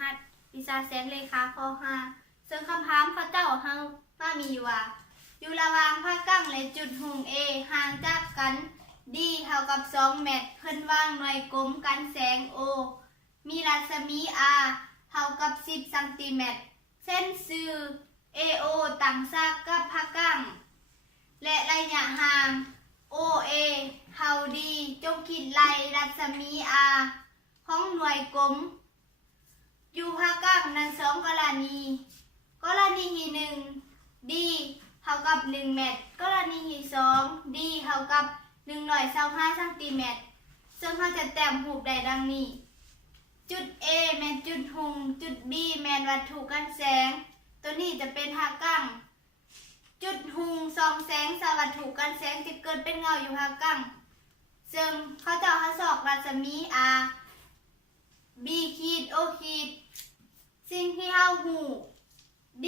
หัดวิชาแสงเลขาข้อ5ซึ่งคำถามพระเจ้าเฮามามีว่าอยู่ระหว่างภาคกลางและจุดหุง A ห่างจากกัน D เท่ากับ2เมตรเพิ่นวางหน่วยกลมกันแสง O มีรัศมี R เท่ากับ10เซนติเมตรเส้นสื่อ AO ตั้งฉากกับภาคกลางและระยะห่าง OA เท่า D จงคิดไล่รัศมี R ของหน่วยกลมอยู่ภาคกลางใน2กรณีที่1 D เท่ากับ1เมตรกรณีที่2 D เท่ากับ125เซนติเมตรซึ่งเราจะแต้มรูปได้ดังนี้จุด A แม่นจุดหุงจุด B แม่นวัตถุกันแสงตัวนี้จะเป็นภาคกลางจุดหุงส่องแสงสวัตถุกันแสงจะเกิดเป็นเงาอยู่ภาคกลางซึ่งเขาจะทดสอบรัศมี R B ขีด O ขีดสิ่งที่เฮาหู D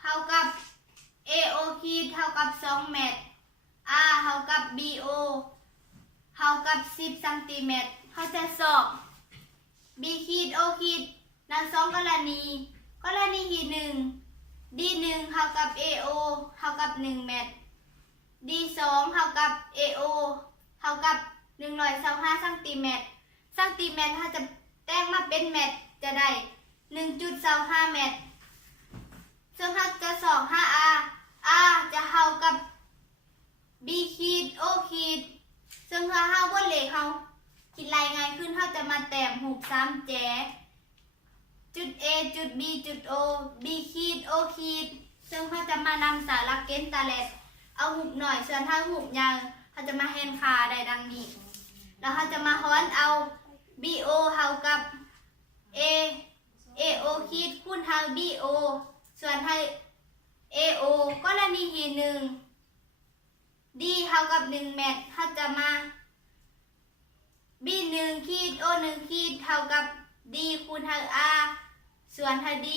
เท่ากับ AO ขีดเท่ากับ2เมตร R เท่ากับ BO เท่ากับ10เซนติเมตรเขาจะสอบ B ขีด O ขีดใน2กรณีที่1 D1 เท่ากับ AO เท่ากับ1เมตร D2 เท่ากับ AO เท่ากับ125เซนติเมตรถ้าจะแต้งมาเป็นเมตรจะได้ 1.25 เมตรซึ่งถ้าจะสอบ 5R R จะเท่ากับ B ขีด O ขีดซึ่งถ้าเฮาบนเลขเฮาคิดรายง่ายขึ้นเฮาจะมาแต้มรูป3แจจุด A จุด B จุด O B ขีด O ขีดซึ่งเฮาจะมานำสาระเกณฑ์ตาแลดเอารูปหน่อยส่วนถ้ารูปยาวเฮาจะมาแทนค่าได้ดังนี้แล้วเฮาจะมาฮ้อนเอา BO เท่ากับ AO ขีดคูณทาง BO ส่วนทาง AO กรณีที่1 D เท่ากับ1เมตรเฮาจะมา B1 ขีด O1 ขีดเท่ากับ D คูณทาง R ส่วนทาง D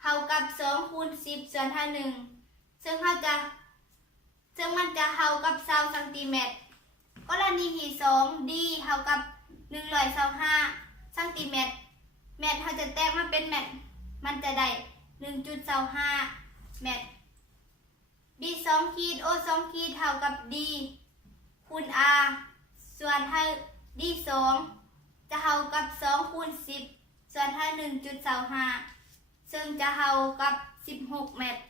เท่ากับ2คูณ10ส่วนทาง1ซึ่งมันจะเท่ากับ20เซนติเมตรกรณีที่2 D เท่ากับ125เซนติเมตรเมตรเขาจะแตกมาเป็นเมตรมันจะได้ 1.25 เมตร B2 ขีด O2 ขีดเท่ากับ D คูณ R ส่วนถ้า D2 จะเท่ากับ2คูณ10ส่วนถ้า 1.25 ซึ่งจะเท่ากับ16 เมตร